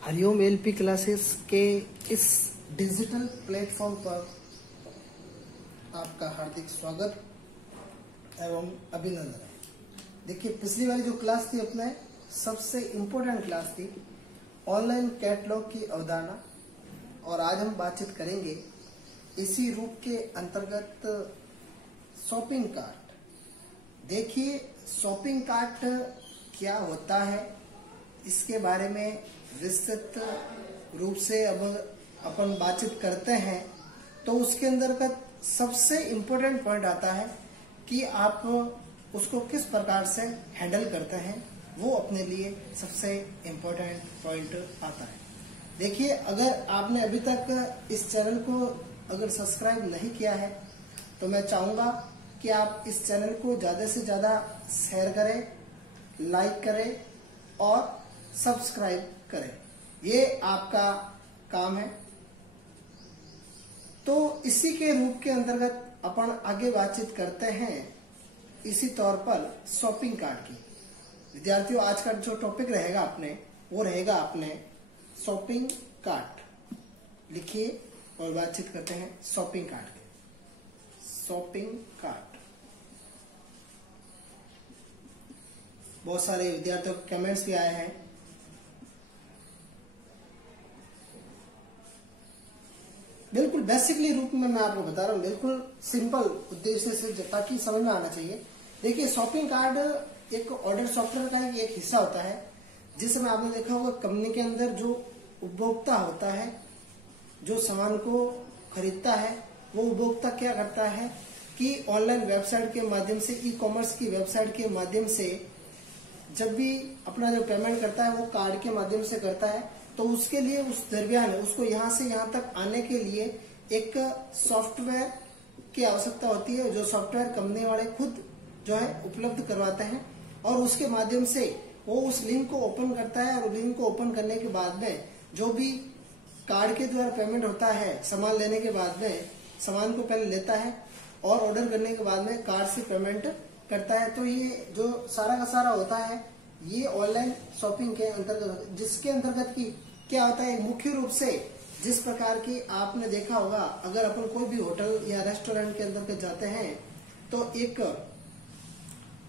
Hariom LP classes के इस digital platform पर आपका हार्दिक स्वागत एवं अभिनंदन। देखिए, पिछली वाली जो क्लास थी अपने सबसे इम्पोर्टेंट क्लास थी ऑनलाइन कैटलॉग की अवधारणा, और आज हम बातचीत करेंगे इसी रूप के अंतर्गत शॉपिंग कार्ट। देखिए, शॉपिंग कार्ट क्या होता है इसके बारे में विस्तृत रूप से अब अपन बातचीत करते हैं। तो उसके अंतर्गत सबसे इम्पोर्टेंट पॉइंट आता है कि आप उसको किस प्रकार से हैंडल करते हैं, वो अपने लिए सबसे इम्पोर्टेंट पॉइंट आता है। देखिए, अगर आपने अभी तक इस चैनल को अगर सब्सक्राइब नहीं किया है तो मैं चाहूंगा कि आप इस चैनल को ज्यादा से ज्यादा शेयर करें, लाइक करें और सब्सक्राइब करें। ये आपका काम है। तो इसी के रूप के अंतर्गत अपन आगे बातचीत करते हैं इसी तौर पर शॉपिंग कार्ट की। विद्यार्थियों, आज का जो टॉपिक रहेगा अपने वो रहेगा अपने शॉपिंग कार्ट। लिखिए और बातचीत करते हैं शॉपिंग कार्ट की। शॉपिंग कार्ट, बहुत सारे विद्यार्थियों के कमेंट्स भी आए हैं। बिल्कुल बेसिकली रूप में मैं आपको बता रहा हूँ, बिल्कुल सिंपल उद्देश्य से, ताकि समझ में आना चाहिए। देखिए, शॉपिंग कार्ट एक ऑर्डर सॉफ्टवेयर का एक हिस्सा होता है, जिसमें आपने देखा होगा कंपनी के अंदर जो उपभोक्ता होता है, जो सामान को खरीदता है, वो उपभोक्ता क्या करता है कि ऑनलाइन वेबसाइट के माध्यम से, ई कॉमर्स की वेबसाइट के माध्यम से जब भी अपना जो पेमेंट करता है वो कार्ड के माध्यम से करता है। तो उसके लिए उस दरमियान उसको यहाँ से यहाँ तक आने के लिए एक सॉफ्टवेयर की आवश्यकता होती है, जो सॉफ्टवेयर कंपनी वाले खुद जो है उपलब्ध करवाते हैं। और उसके माध्यम से वो उस लिंक को ओपन करता है, और लिंक को ओपन करने के बाद में जो भी कार्ड के द्वारा पेमेंट होता है, सामान लेने के बाद में सामान को पहले लेता है और ऑर्डर करने के बाद में कार्ड से पेमेंट करता है। तो ये जो सारा का सारा होता है ये ऑनलाइन शॉपिंग के अंतर्गत, जिसके अंतर्गत की क्या होता है, मुख्य रूप से जिस प्रकार की आपने देखा होगा, अगर अपन कोई भी होटल या रेस्टोरेंट के अंतर्गत जाते हैं तो एक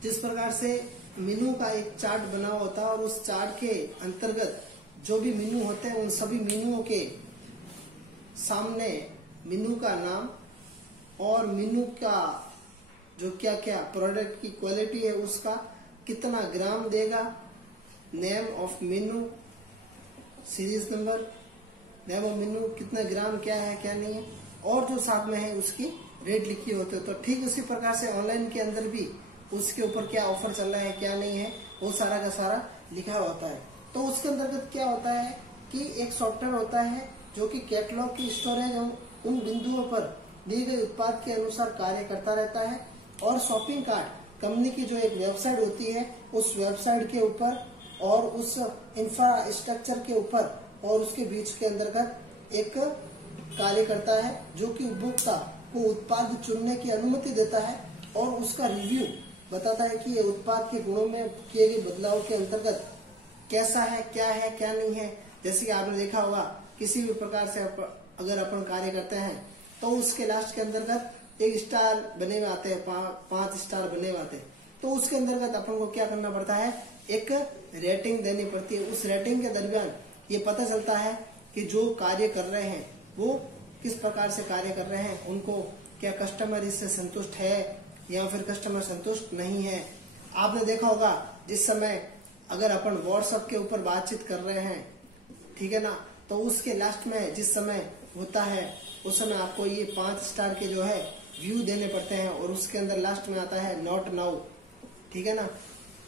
जिस प्रकार से मेनू का एक चार्ट बना होता है, और उस चार्ट के अंतर्गत जो भी मेनू होते हैं उन सभी मेनुओं के सामने मेनू का नाम और मेनू का जो क्या क्या प्रोडक्ट की क्वालिटी है, उसका कितना ग्राम देगा, name of menu, series number, name of मेनू, कितना ग्राम क्या है क्या नहीं है, और जो साथ में है उसकी रेट लिखी होती है। तो ठीक उसी प्रकार से ऑनलाइन के अंदर भी उसके ऊपर क्या ऑफर चल रहा है क्या नहीं है, वो सारा का सारा लिखा होता है। तो उसके अंतर्गत क्या होता है कि एक सॉफ्टवेयर होता है जो कि कैटलॉग की स्टोरेज उन बिंदुओं पर दिए गए उत्पाद के अनुसार कार्य करता रहता है। और शॉपिंग कार्ट कंपनी की जो एक वेबसाइट होती है, उस वेबसाइट के ऊपर और उस इंफ्रास्ट्रक्चर के ऊपर और उसके बीच के अंतर्गत एक कार्य करता है, जो कि उपभोक्ता को उत्पाद चुनने की अनुमति देता है और उसका रिव्यू बताता है कि ये उत्पाद के गुणों में किए गए बदलाव के अंतर्गत कैसा है क्या नहीं है। जैसे कि आपने देखा होगा, किसी भी प्रकार से अगर अपन कार्य करते हैं तो उसके लास्ट के अंतर्गत एक स्टार बने हुए आते हैं, 5 स्टार बने हुए आते हैं। तो उसके अंतर्गत अपन को क्या करना पड़ता है, एक रेटिंग देनी पड़ती है। उस रेटिंग के दरमियान ये पता चलता है कि जो कार्य कर रहे हैं वो किस प्रकार से कार्य कर रहे हैं, उनको क्या कस्टमर इससे संतुष्ट है या फिर कस्टमर संतुष्ट नहीं है। आपने देखा होगा, जिस समय अगर अपन व्हाट्सएप के ऊपर बातचीत कर रहे हैं, ठीक है ना, तो उसके लास्ट में जिस समय होता है उस समय आपको ये 5 स्टार के जो है व्यू देने पड़ते हैं, और उसके अंदर लास्ट में आता है नॉट नाउ, ठीक है ना,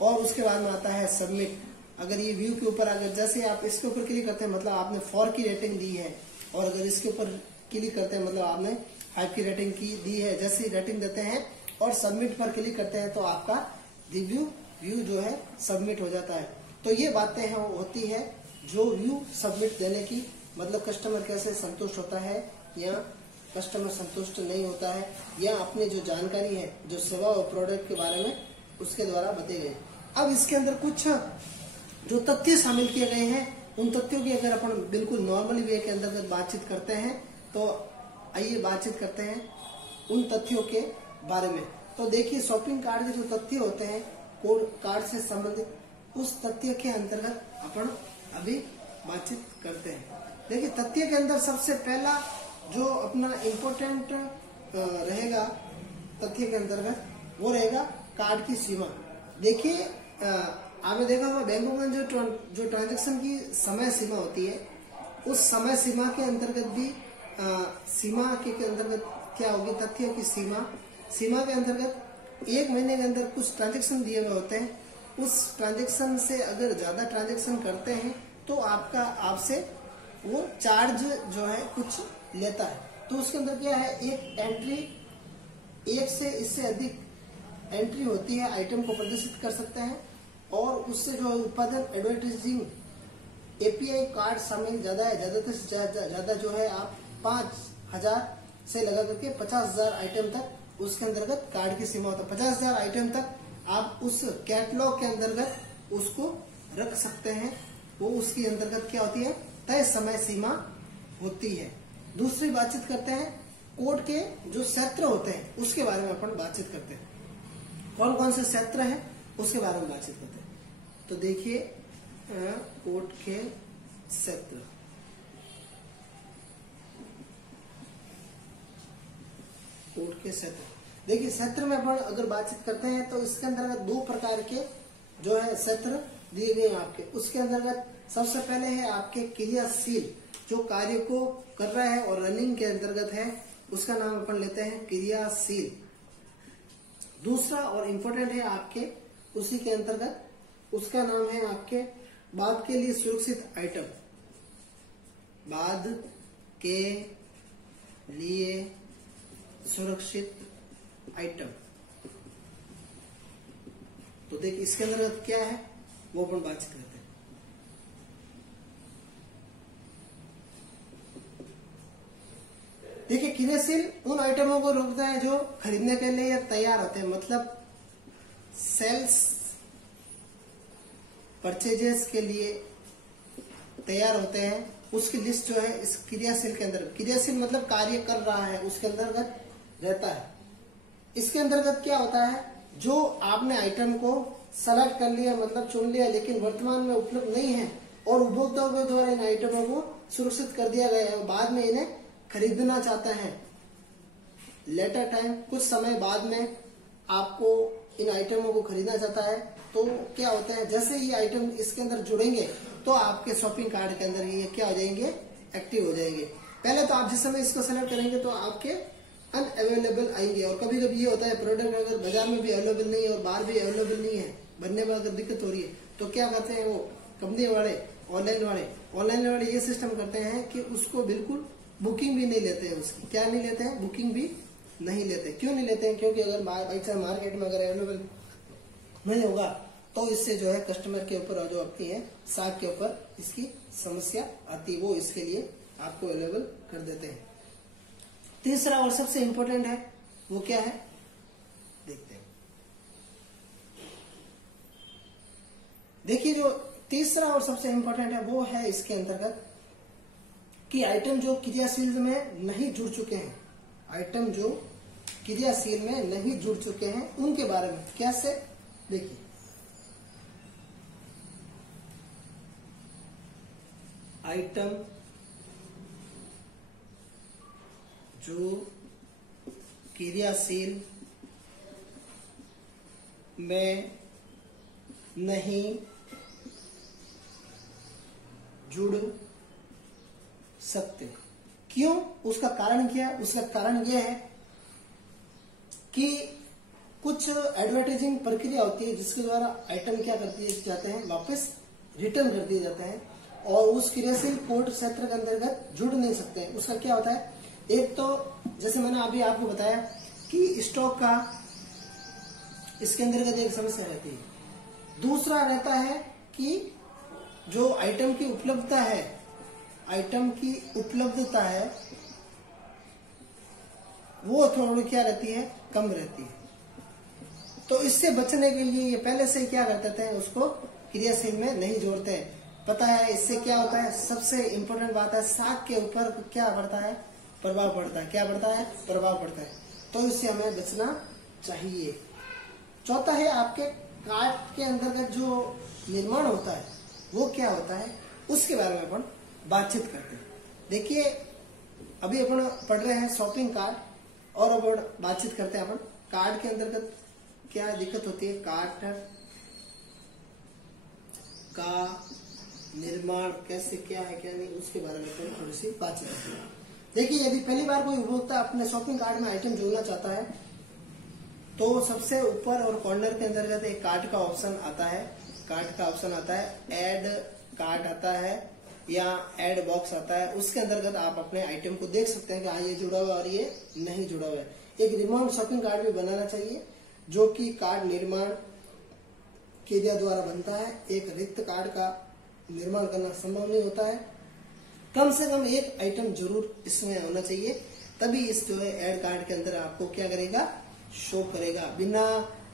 और उसके बाद में आता है सबमिट। अगर ये व्यू के ऊपर अगर जैसे आप इसके ऊपर क्लिक करते हैं मतलब आपने 4 की रेटिंग दी है, और अगर इसके ऊपर क्लिक करते हैं मतलब आपने 5 की रेटिंग की दी है। जैसे ही रेटिंग देते हैं और सबमिट पर क्लिक करते हैं तो आपका रिव्यू व्यू जो है सबमिट हो जाता है। तो ये बातें हैं होती है जो व्यू सबमिट देने की, मतलब कस्टमर कैसे संतुष्ट होता है या कस्टमर संतुष्ट नहीं होता है, या अपनी जो जानकारी है जो सेवा और प्रोडक्ट के बारे में उसके द्वारा बताए गए। अब इसके अंदर कुछ जो तथ्य शामिल किए गए हैं उन तथ्यों की अगर अपन बिल्कुल नॉर्मल वे के अंदर बातचीत करते हैं तो आइए बातचीत करते हैं उन तथ्यों के बारे में। तो देखिए शॉपिंग कार्ड के जो तथ्य होते हैं कोड कार्ड से संबंधित उस तथ्य के अंतर्गत अपन अभी बातचीत करते हैं। देखिए तथ्य के अंदर सबसे पहला जो अपना इम्पोर्टेंट रहेगा तथ्य के अंतर्गत वो रहेगा कार्ड की सीमा। देखिए आपने देखा होगा बैंकों में जो ट्रांजैक्शन की समय सीमा होती है उस समय सीमा के अंतर्गत भी सीमा के अंतर्गत क्या होगी तथ्य की सीमा के अंतर्गत 1 महीने के अंदर कुछ ट्रांजैक्शन दिए हुए होते हैं। उस ट्रांजैक्शन से अगर ज्यादा ट्रांजैक्शन करते हैं तो आपसे वो चार्ज जो है कुछ लेता है। तो उसके अंदर क्या है एक एंट्री एक से इससे अधिक एंट्री होती है आइटम को प्रदर्शित कर सकते हैं और उससे जो उत्पादन एडवर्टाइजिंग एपीआई कार्ड शामिल ज्यादा है। ज्यादा से ज्यादा जो है आप 5,000 से लगा करके 50,000 आइटम तक उसके अंतर्गत कार्ड की सीमा होता है। 50,000 आइटम तक आप उस कैटलॉग के अंतर्गत उसको रख सकते हैं। वो उसके अंतर्गत क्या होती है तय समय सीमा होती है। दूसरी बातचीत करते हैं कोड के जो क्षेत्र होते हैं उसके बारे में अपन बातचीत करते हैं। कौन कौन से क्षेत्र हैं उसके बारे में बातचीत करते हैं। तो देखिए कोड के क्षेत्र, कोड के क्षेत्र देखिए क्षेत्र में अपन अगर बातचीत करते हैं तो इसके अंतर्गत 2 प्रकार के जो है क्षेत्र दिए गए हैं आपके। उसके अंतर्गत सबसे पहले है आपके क्रियाशील जो कार्य को कर रहा है और रनिंग के अंतर्गत है उसका नाम अपन लेते हैं क्रियाशील। दूसरा और इम्पोर्टेंट है आपके उसी के अंतर्गत उसका नाम है आपके बाद के लिए सुरक्षित आइटम। बाद के लिए सुरक्षित आइटम। तो देखिए इसके अंतर्गत क्या है वो अपन बातचीत करते हैं। देखिए क्रियाशील उन आइटमों को रोकता है जो खरीदने के लिए तैयार होते हैं, मतलब सेल्स परचेजेस के लिए तैयार होते हैं। उसकी लिस्ट जो है इस क्रियाशील के अंदर, क्रियाशील मतलब कार्य कर रहा है उसके अंतर्गत रहता है। इसके अंतर्गत क्या होता है जो आपने आइटम को सेलेक्ट कर लिया मतलब चुन लिया लेकिन वर्तमान में उपलब्ध नहीं है और उपभोक्ताओं के द्वारा इन आइटमों को सुरक्षित कर दिया गया है, बाद में इन्हें खरीदना चाहते हैं लेटर टाइम कुछ समय बाद में आपको इन आइटमों को खरीदना चाहता है तो क्या होता है जैसे ये आइटम इसके अंदर जुड़ेंगे तो आपके शॉपिंग कार्ड के अंदर ये क्या हो जाएंगे एक्टिव हो जाएंगे। पहले तो आप जिस समय इसको सेलेक्ट करेंगे तो आपके अनअवेलेबल आएंगे और कभी कभी ये होता है प्रोडक्ट अगर बाजार में भी अवेलेबल नहीं है और बाहर भी अवेलेबल नहीं है बनने में अगर दिक्कत हो रही है तो क्या करते हैं वो कंपनी वाले ऑनलाइन वाले ये सिस्टम करते हैं कि उसको बिल्कुल बुकिंग भी नहीं लेते हैं। उसकी क्या नहीं लेते हैं बुकिंग भी नहीं लेते। क्यों नहीं लेते हैं क्योंकि अगर बाई चांस मार्केट में अगर अवेलेबल नहीं होगा तो इससे जो है कस्टमर के ऊपर जो आती है साख के ऊपर इसकी समस्या आती है, वो इसके लिए आपको अवेलेबल कर देते हैं। तीसरा और सबसे इंपॉर्टेंट है वो क्या है देखते हैं। देखिए जो तीसरा और सबसे इंपॉर्टेंट है वो है इसके अंतर्गत कि आइटम जो क्रियाशील में नहीं जुड़ चुके हैं, आइटम जो क्रियाशील में नहीं जुड़ चुके हैं उनके बारे में कैसे देखिए। आइटम जो क्रियाशील में नहीं जुड़ सकते। क्यों? उसका कारण क्या है? उसका कारण यह है कि कुछ एडवर्टाइजिंग प्रक्रिया होती है जिसके द्वारा आइटम क्या करती है जाते हैं वापस रिटर्न कर दिए जाते हैं और उस क्रियाशील कोड क्षेत्र के अंतर्गत जुड़ नहीं सकते हैं। उसका क्या होता है एक तो जैसे मैंने अभी आपको बताया कि स्टॉक का इसके अंतर्गत एक समस्या रहती है। दूसरा रहता है कि जो आइटम की उपलब्धता है, आइटम की उपलब्धता है वो थोड़ी क्या रहती है कम रहती है। तो इससे बचने के लिए ये पहले से क्या करते थे उसको क्रियाशील में नहीं जोड़ते हैं। पता है इससे क्या होता है, सबसे इम्पोर्टेंट बात है, साग के ऊपर क्या पड़ता है, प्रभाव पड़ता है। क्या पड़ता है, प्रभाव पड़ता है। तो इससे हमें बचना चाहिए। चौथा है आपके कार्ट के अंतर्गत जो निर्माण होता है वो क्या होता है, उसके बारे में अपन बातचीत करते हैं। देखिए अभी अपन पढ़ रहे हैं शॉपिंग कार्ट और अब बातचीत करते हैं अपन कार्ट के अंतर्गत क्या दिक्कत होती है, कार्ट का निर्माण कैसे क्या है क्या नहीं, उसके बारे में थोड़ी सी बातचीत करते हैं। देखिए यदि पहली बार कोई उपभोक्ता अपने शॉपिंग कार्ट में आइटम जोड़ना चाहता है तो सबसे ऊपर और कॉर्नर के अंतर्गत एक कार्ट का ऑप्शन आता है। कार्ट का ऑप्शन आता है, ऐड कार्ट आता है या ऐड बॉक्स आता है। उसके अंतर्गत आप अपने आइटम को देख सकते हैं कि हाँ ये जुड़ा हुआ है और ये नहीं जुड़ा हुआ है। एक रिमाउंड शॉपिंग कार्ट भी बनाना चाहिए जो कि कार्ड निर्माण क्रिया द्वारा बनता है। एक रिक्त कार्ड का निर्माण करना संभव नहीं होता है। कम से कम एक आइटम जरूर इसमें होना चाहिए, तभी इस जो है ऐड कार्ड के अंदर आपको क्या करेगा, शो करेगा। बिना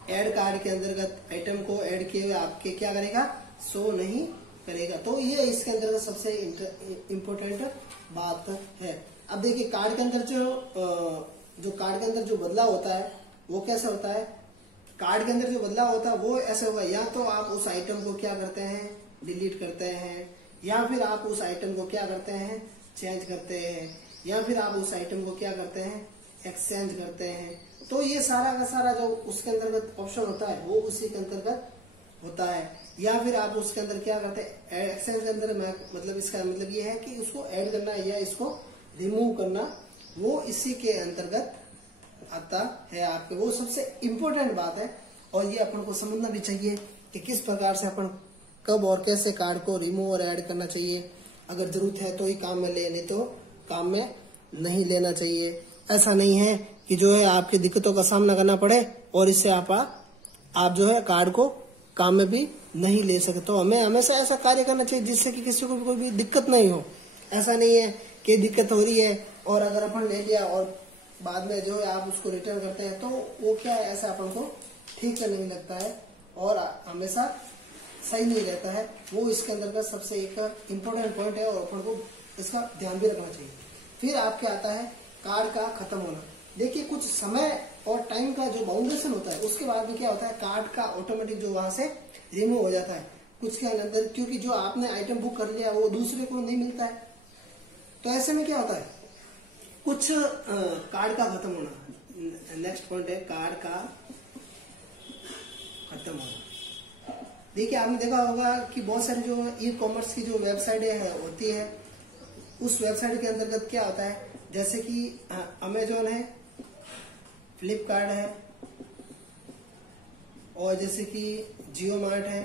ऐड कार्ड के अंतर्गत आइटम को ऐड किए हुए आपके क्या करेगा, शो नहीं करेगा। तो ये इसके अंतर्गत सबसे इम्पोर्टेंट बात है। अब देखिए कार्ड के अंदर जो कार्ड के अंदर जो बदलाव होता है वो कैसे होता है, कार्ड के अंदर जो बदलाव होता है वो ऐसे होगा, या तो आप उस आइटम को क्या करते हैं, डिलीट करते हैं, या फिर आप उस आइटम को क्या करते हैं, चेंज करते हैं, या फिर आप उस आइटम को क्या करते हैं, एक्सचेंज करते हैं। तो ये सारा का सारा जो उसके अंतर्गत ऑप्शन होता है वो उसी के अंतर्गत होता है। या फिर आप उसके अंदर क्या करते हैं, एक्सचेंज के अंदर मतलब इसका मतलब ये है कि उसको ऐड करना या इसको रिमूव करना, वो इसी के अंतर्गत आता है आपके। वो सबसे इम्पोर्टेंट बात है और ये अपन को समझना भी चाहिए कि किस प्रकार से अपन कब और कैसे कार्ड को रिमूव और ऐड करना चाहिए। अगर जरूरत है तो ही काम में ले, नहीं तो काम में नहीं लेना चाहिए। ऐसा नहीं है कि जो है आपकी दिक्कतों का सामना करना पड़े और इससे आप जो है कार्ड को काम में भी नहीं ले सकते। तो हमें हमेशा ऐसा कार्य करना चाहिए जिससे कि किसी को कोई भी दिक्कत नहीं हो। ऐसा नहीं है कि दिक्कत हो रही है और अगर अपन ले लिया और बाद में जो है आप उसको रिटर्न करते हैं तो वो क्या है, ऐसा अपन को ठीक करने में लगता है और हमेशा सही नहीं रहता है। वो इसके अंदर का सबसे एक इम्पोर्टेंट पॉइंट है और अपन को इसका ध्यान भी रखना चाहिए। फिर आपके आता है कार्ड का खत्म होना। देखिए कुछ समय और टाइम का जो बाउंडेशन होता है उसके बाद में क्या होता है, कार्ड का ऑटोमेटिक जो वहां से रिमूव हो जाता है कुछ के अंदर, क्योंकि जो आपने आइटम बुक कर लिया वो दूसरे को नहीं मिलता है। तो ऐसे में क्या होता है, कुछ कार्ड का खत्म होना। नेक्स्ट पॉइंट है कार्ड का खत्म होना। देखिए आपने देखा होगा कि बहुत सारी जो ई कॉमर्स की जो वेबसाइटें होती है उस वेबसाइट के अंतर्गत क्या होता है, जैसे कि अमेजोन है, फ्लिपकार्ट है और जैसे कि जियो मार्ट है।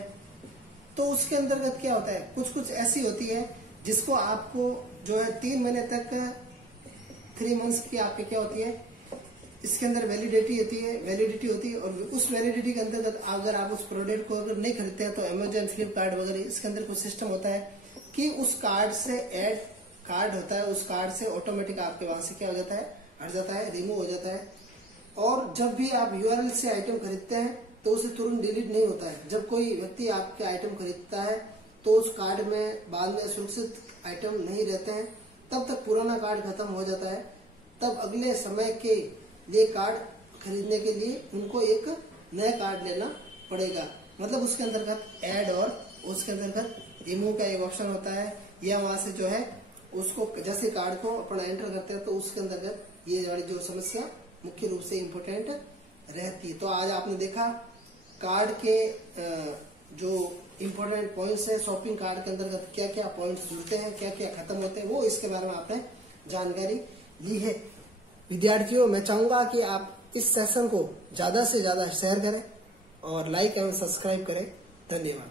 तो उसके अंतर्गत क्या होता है, कुछ कुछ ऐसी होती है जिसको आपको जो है 3 महीने तक 3 मंथ्स की आपकी क्या होती है, इसके अंदर वैलिडिटी होती है और उस वैलिडिटी के अंतर्गत अगर आप उस प्रोडक्ट को अगर नहीं खरीदते हैं तो अमेजोन, फ्लिपकार्ट वगैरह इसके अंदर कुछ सिस्टम होता है कि उस कार्ड से ऐड कार्ड होता है, उस कार्ड से ऑटोमेटिक आपके वहां से क्या हो जाता है, हट जाता है, रिमूव हो जाता है। और जब भी आप यूआरएल से आइटम खरीदते हैं तो उसे तुरंत डिलीट नहीं होता है। जब कोई व्यक्ति आपके आइटम खरीदता है तो उस कार्ड में बाद में सुरक्षित आइटम नहीं रहते हैं, तब तक पुराना कार्ड खत्म हो जाता है। तब अगले समय के लिए कार्ड खरीदने के लिए उनको एक नया कार्ड लेना पड़ेगा। मतलब उसके अंतर्गत ऐड और उसके अंतर्गत रिमूव का एक ऑप्शन होता है, या वहां से जो है उसको जैसे कार्ड को अपना एंटर करते हैं तो उसके अंतर्गत ये वाली जो समस्या मुख्य रूप से इम्पोर्टेंट रहती है। तो आज आपने देखा कार्ड के जो इम्पोर्टेंट पॉइंट्स है, शॉपिंग कार्ड के अंतर्गत क्या क्या पॉइंट्स जुड़ते हैं, क्या क्या खत्म होते हैं, वो इसके बारे में आपने जानकारी ली है। विद्यार्थियों मैं चाहूंगा कि आप इस सेशन को ज्यादा से ज्यादा शेयर करें और लाइक एवं सब्सक्राइब करें। धन्यवाद।